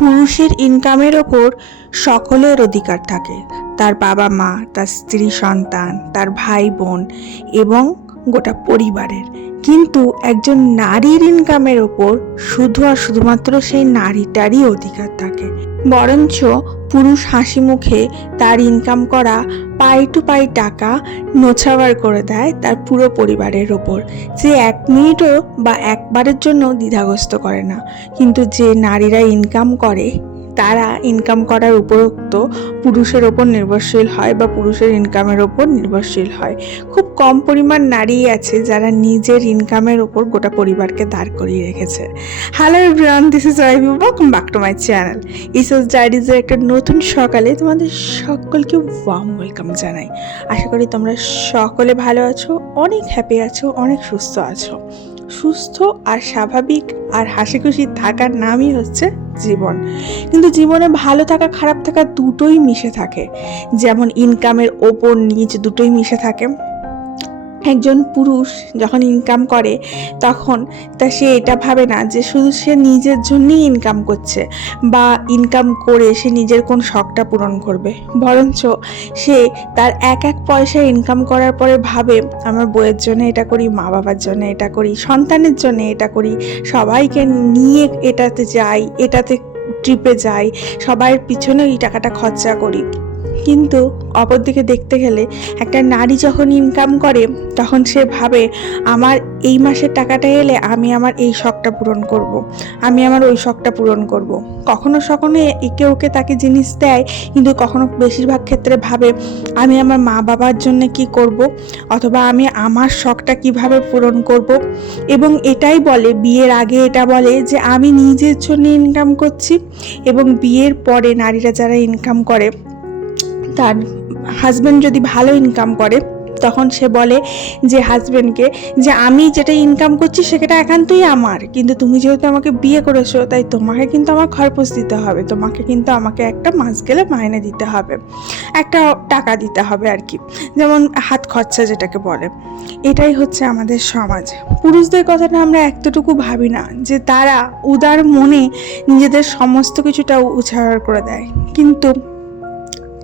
পুরুষের ইনকামের ওপর সকলের অধিকার থাকে। তার বাবা মা, তার স্ত্রী সন্তান, তার ভাই বোন এবং গোটা পরিবারের। কিন্তু একজন নারীর ইনকামের ওপর শুধু আর শুধুমাত্র সেই নারীটারই অধিকার থাকে। বরঞ্চ পুরুষ হাসি মুখে তার ইনকাম করা পাই টু পাই টাকা নোছাবার করে দেয় তার পুরো পরিবারের ওপর। যে এক মিনিটও বা একবারের জন্য দ্বিধাগ্রস্ত করে না। কিন্তু যে নারীরা ইনকাম করে তারা ইনকাম করার উপরোক্ত পুরুষের ওপর নির্ভরশীল হয় বা পুরুষের ইনকামের ওপর নির্ভরশীল হয়। খুব কম পরিমাণ নারী আছে যারা নিজের ইনকামের ওপর গোটা পরিবারকে দাঁড় করিয়ে রেখেছে। Hello everyone this is I welcome back to my channel Isha's ডায়েরিজের একটা নতুন সকালে তোমাদের সকলকে ওয়াম ওয়েলকাম জানাই। আশা করি তোমরা সকলে ভালো আছো, অনেক হ্যাপি আছো, অনেক সুস্থ আছো। সুস্থ আর স্বাভাবিক আর হাসি খুশি থাকার নামই হচ্ছে জীবন। কিন্তু জীবনে ভালো থাকা, খারাপ থাকা দুটোই মিশে থাকে। যেমন ইনকামের ওপর নিচ দুটোই মিশে থাকে। একজন পুরুষ যখন ইনকাম করে, তখন তা সে এটা ভাবে না যে শুধু সে নিজের জন্যই ইনকাম করছে বা ইনকাম করে সে নিজের কোন শখটা পূরণ করবে। বরঞ্চ সে তার এক এক পয়সা ইনকাম করার পরে ভাবে, আমার বইয়ের জন্য এটা করি, মা বাবার জন্য এটা করি, সন্তানের জন্য এটা করি, সবাইকে নিয়ে এটাতে যাই, এটাতে ট্রিপে যাই, সবার পিছনে এই টাকাটা খরচা করি। কিন্তু অপরদিকে দেখতে গেলে একটা নারী যখন ইনকাম করে, তখন সে ভাবে, আমার এই মাসের টাকাটা এলে আমি আমার এই শখটা পূরণ করব। আমি আমার ওই শখটা পূরণ করব। কখনো সখনো একে ওকে তাকে জিনিস দেয়, কিন্তু কখনো বেশিরভাগ ক্ষেত্রে ভাবে, আমি আমার মা বাবার জন্য কি করব অথবা আমি আমার শখটা কীভাবে পূরণ করব এবং এটাই বলে, বিয়ের আগে এটা বলে যে, আমি নিজের জন্য ইনকাম করছি এবং বিয়ের পরে নারীরা যারা ইনকাম করে তার হাজব্যান্ড যদি ভালো ইনকাম করে, তখন সে বলে যে হাজব্যান্ডকে যে আমি যেটা ইনকাম করছি সেটা একান্তই আমার, কিন্তু তুমি যেহেতু আমাকে বিয়ে করেছ, তাই তোমাকে কিন্তু আমার খরপোশ দিতে হবে, তোমাকে কিন্তু আমাকে একটা মাস গেলে মাইনে দিতে হবে, একটা টাকা দিতে হবে আর কি, যেমন হাত খরচা যেটাকে বলে। এটাই হচ্ছে আমাদের সমাজ। পুরুষদের কথাটা আমরা এতটুকু ভাবি না, যে তারা উদার মনে নিজেদের সমস্ত কিছুটা উছাড় করে দেয়, কিন্তু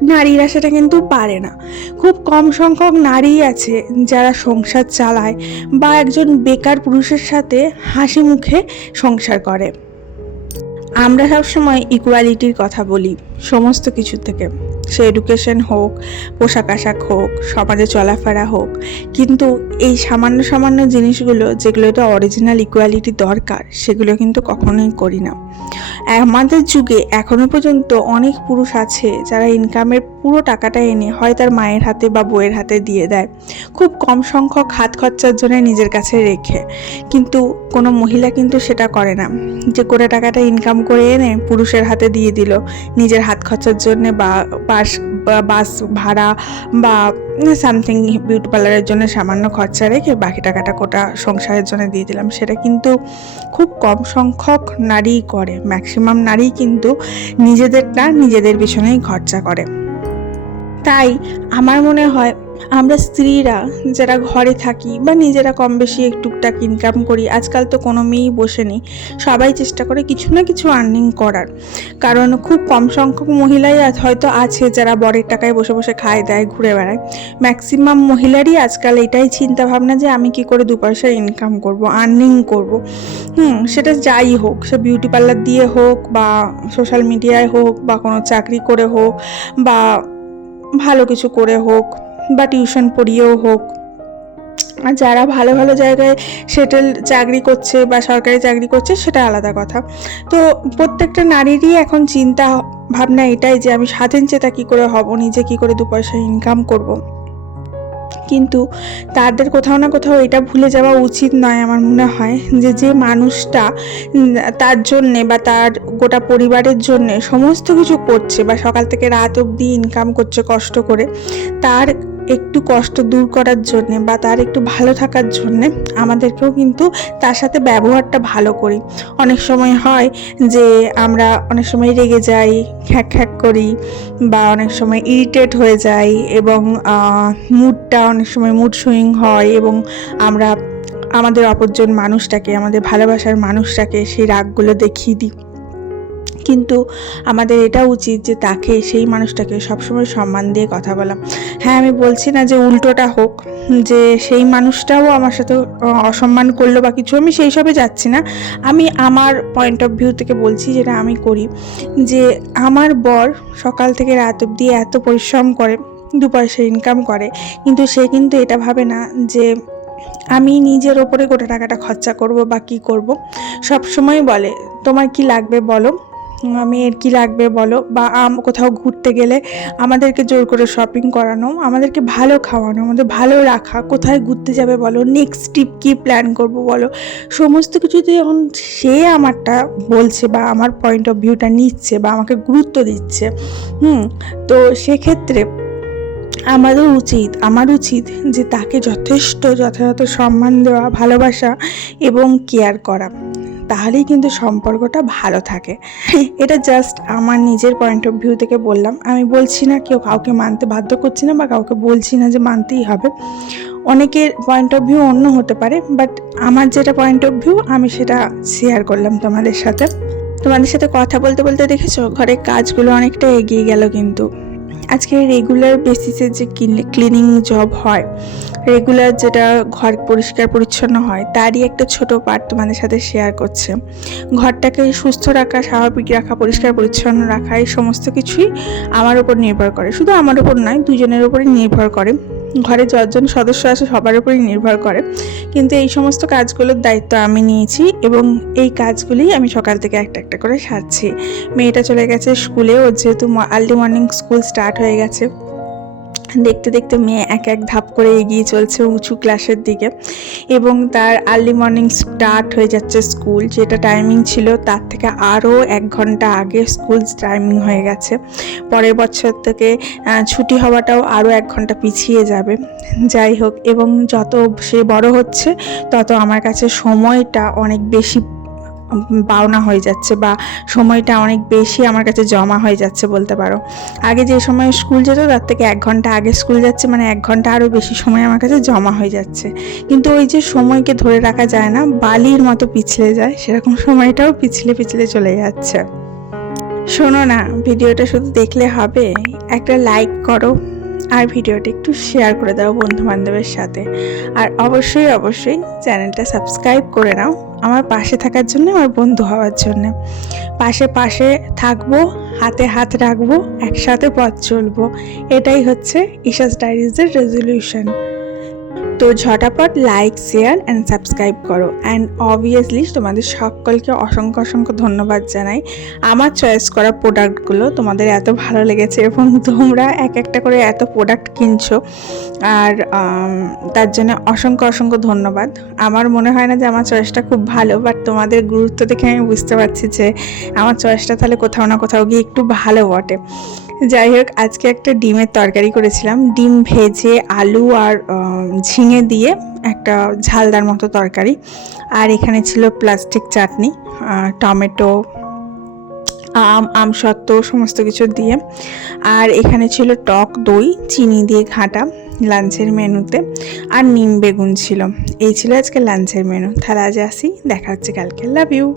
নারীরা সেটা কিন্তু পারে না। খুব কম সংখ্যক নারী আছে যারা সংসার চালায় বা একজন বেকার পুরুষের সাথে হাসি মুখে সংসার করে। আমরা সবসময় ইকুয়ালিটির কথা বলি সমস্ত কিছু থেকে। সে এডুকেশন হোক, পোশাক আশাক হোক, সমাজে চলাফেরা হোক, কিন্তু এই সামান্য সামান্য জিনিসগুলো যেগুলো এটা অরিজিনাল ইকুয়ালিটি দরকার, সেগুলো কিন্তু কখনোই করি না। আমাদের যুগে এখনও পর্যন্ত অনেক পুরুষ আছে যারা ইনকামের পুরো টাকাটা এনে হয় তার মায়ের হাতে বা বইয়ের হাতে দিয়ে দেয়। খুব কম সংখ্যক হাত খরচার জন্য নিজের কাছে রেখে। কিন্তু কোনো মহিলা কিন্তু সেটা করে না। যে করে টাকাটা ইনকাম করে এনে পুরুষের হাতে দিয়ে দিল, নিজের হাত খরচার জন্যে বা বাস বাস ভাড়া, বা সামথিং বিউটি পার্লারের জন্য সামান্য খরচা রেখে বাকি টাকাটা কোটা সংসারের জন্য দিয়ে দিলাম। সেটা কিন্তু খুব কম সংখ্যক নারী করে ম্যাক্সিমাম নারী কিন্তু নিজেদেরটা নিজেদের পিছনেই খরচা করে। তাই আমার মনে হয় আমরা স্ত্রীরা যারা ঘরে থাকি বা নিজেরা কম বেশি টুকটাক ইনকাম করি, আজকাল তো কোনো মেয়েই বসে নেই। সবাই চেষ্টা করে কিছু না কিছু আর্নিং করার। কারণ খুব কম সংখ্যক মহিলাই হয়তো আছে যারা বরের টাকায় বসে বসে খায়, দেয়, ঘুরে বেড়ায়। ম্যাক্সিমাম মহিলারই আজকাল এটাই চিন্তা ভাবনা যে আমি কি করে দু পয়সা ইনকাম করব আর্নিং করব। হুম, সেটা যাই হোক, সে বিউটি পার্লার দিয়ে হোক বা সোশ্যাল মিডিয়ায় হোক বা কোনো চাকরি করে হোক বা ভালো কিছু করে হোক বা টিউশন পড়িয়েও হোক আর যারা ভালো ভালো জায়গায় সেটেল চাকরি করছে বা সরকারি চাকরি করছে, সেটা আলাদা কথা তো প্রত্যেকটা নারীরই এখন চিন্তা ভাবনা এটাই যে আমি স্বাধীন চেতা কী করে হব, নিজে কী করে দু পয়সা ইনকাম করব। কিন্তু তাদের কোথাও না কোথাও এটা ভুলে যাওয়া উচিত নয় আমার মনে হয় যে যে মানুষটা তার জন্যে বা তার গোটা পরিবারের জন্যে সমস্ত কিছু করছে বা সকাল থেকে রাত অবধি ইনকাম করছে কষ্ট করে, তার একটু কষ্ট দূর করার জন্যে বা তার একটু ভালো থাকার জন্যে আমাদেরকেও কিন্তু তার সাথে ব্যবহারটা ভালো করি। অনেক সময় হয় যে আমরা অনেক সময় রেগে যাই, খ্যাক খ্যাক করি বা অনেক সময় ইরিটেট হয়ে যাই এবং মুডটা অনেক সময় মুড সুইং হয় এবং আমরা, আমাদের অপরজন মানুষটাকে, আমাদের ভালোবাসার মানুষটাকে সেই রাগগুলো দেখিয়ে দিই। কিন্তু আমাদের এটা উচিত যে তাকে, সেই মানুষটাকে সবসময় সম্মান দিয়ে কথা বলা। হ্যাঁ আমি বলছি না যে উল্টোটা হোক, যে সেই মানুষটাও আমার সাথে অসম্মান করল বা কিছু, আমি সেই সবে যাচ্ছি না। আমি আমার পয়েন্ট অফ ভিউ থেকে বলছি যেটা আমি করি, যে আমার বর সকাল থেকে রাত অবধি এত পরিশ্রম করে, দু পয়সা ইনকাম করে, কিন্তু সে কিন্তু এটা ভাবে না যে আমি নিজের ওপরে গোটা টাকাটা খরচা করব বা কী করব। সব সময় বলে, তোমার কি লাগবে বলো? মেয়ের কি লাগবে বলো? বা আম- কোথাও ঘুরতে গেলে আমাদেরকে জোর করে শপিং করানো, আমাদেরকে ভালো খাওয়ানো, আমাদের ভালো রাখা, কোথায় ঘুরতে যাবে বলো? নেক্সট ট্রিপ কী প্ল্যান করব বলো? সমস্ত কিছুতে যখন সে আমারটা বলছে বা আমার পয়েন্ট অফ ভিউটা নিচ্ছে বা আমাকে গুরুত্ব দিচ্ছে। হুম, তো সেক্ষেত্রে আমাদের উচিত, আমার উচিত যে তাকে যথেষ্ট যথাযথ সম্মান দেওয়া, ভালোবাসা এবং কেয়ার করা। তাহলেই কিন্তু সম্পর্কটা ভালো থাকে। এটা জাস্ট আমার নিজের পয়েন্ট অফ ভিউ থেকে বললাম। আমি বলছি না কেউ কাউকে মানতে বাধ্য করছি না বা কাউকে বলছি না যে মানতেই হবে। অনেকের পয়েন্ট অফ ভিউ অন্য হতে পারে বাট আমার যেটা পয়েন্ট অফ ভিউ আমি সেটা শেয়ার করলাম তোমাদের সাথে। তোমাদের সাথে কথা বলতে বলতে দেখেছ? ঘরের কাজগুলো অনেকটা এগিয়ে গেল কিন্তু। আজকে রেগুলার বেসিসে যে ক্লিনিং জব হয় রেগুলার যেটা ঘর পরিষ্কার পরিচ্ছন্ন হয়, তারই একটা ছোট পার্ট তোমাদের সাথে শেয়ার করছে। ঘরটাকে সুস্থ রাখা, স্বাভাবিক রাখা, পরিষ্কার পরিচ্ছন্ন রাখা, এই সমস্ত কিছুই আমার উপর নির্ভর করে। শুধু আমার উপর নয়, দুজনের উপরই নির্ভর করে। ঘরে যতজন সদস্য আছে, সবার উপরই নির্ভর করে। কিন্তু এই সমস্ত কাজগুলোর দায়িত্ব আমি নিয়েছি এবং এই কাজগুলি আমি সকাল থেকে একটা একটা করে সারছি। মেয়েটা চলে গেছে স্কুলে ওর যেহেতু আর্লি মর্নিং স্কুল স্টার্ট হয়ে গেছে। দেখতে দেখতে মেয়ে এক এক ধাপ করে এগিয়ে চলছে উঁচু ক্লাসের দিকে এবং তার আর্লি মর্নিং স্টার্ট হয়ে যাচ্ছে স্কুল যেটা টাইমিং ছিল তার থেকে আরও এক ঘণ্টা আগে স্কুল টাইমিং হয়ে গেছে। পরের বছর থেকে ছুটি হওয়াটাও আরও এক ঘণ্টা পিছিয়ে যাবে। যাই হোক, এবং যত সে বড় হচ্ছে, তত আমার কাছে সময়টা অনেক বেশি পাওনা হয়ে যাচ্ছে বা সময়টা অনেক বেশি আমার কাছে জমা হয়ে যাচ্ছে বলতে পারো। আগে যে সময় স্কুল যেত, তার থেকে এক ঘণ্টা আগে স্কুল যাচ্ছে মানে এক ঘণ্টা আরও বেশি সময় আমার কাছে জমা হয়ে যাচ্ছে। কিন্তু ওই যে সময়কে ধরে রাখা যায় না, বালির মতো পিছলে যায়, সেরকম সময়টাও পিছলে পিছলে চলে যাচ্ছে। শোনো না, ভিডিওটা শুধু দেখলে হবে, একটা লাইক করো। আর ভিডিওটি একটু শেয়ার করে দাও বন্ধু বান্ধবের সাথে। আর অবশ্যই অবশ্যই চ্যানেলটা সাবস্ক্রাইব করে নাও আমার পাশে থাকার জন্য, আমার বন্ধু হওয়ার জন্য। পাশে পাশে থাকব, হাতে হাত রাখব, একসাথে পথ চলবো। এটাই হচ্ছে ঈশাস ডায়েরিজের রেজলিউশন তো ঝটাপট লাইক শেয়ার অ্যান্ড সাবস্ক্রাইব করো। অ্যান্ড অবভিয়াসলি তোমাদের সকলকে অসংখ্য অসংখ্য ধন্যবাদ জানাই। আমার চয়েস করা প্রোডাক্টগুলো তোমাদের এত ভালো লেগেছে এবং তোমরা এক একটা করে এত প্রোডাক্ট কিনছো। আর তার জন্য অসংখ্য অসংখ্য ধন্যবাদ। আমার মনে হয় না যে আমার চয়েসটা খুব ভালো বাট তোমাদের গুরুত্ব দেখে আমি বুঝতে পারছি যে আমার চয়েসটা তাহলে কোথাও না কোথাও গিয়ে একটু ভালো বটে। যাই হোক, আজকে একটা ডিমের তরকারি করেছিলাম। ডিম ভেজে আলু আর ঝিঙে দিয়ে একটা ঝালদার মতো তরকারি। আর এখানে ছিল প্লাস্টিক চাটনি টমেটো, আম আমসত্ত্ব সমস্ত কিছু দিয়ে। আর এখানে ছিল টক দই, চিনি দিয়ে ঘাঁটা লাঞ্চের মেনুতে। আর নিম বেগুন ছিল। এই ছিল আজকে লাঞ্চের মেনু। তাহলে আজ আসি, দেখা হচ্ছে কালকে। Love you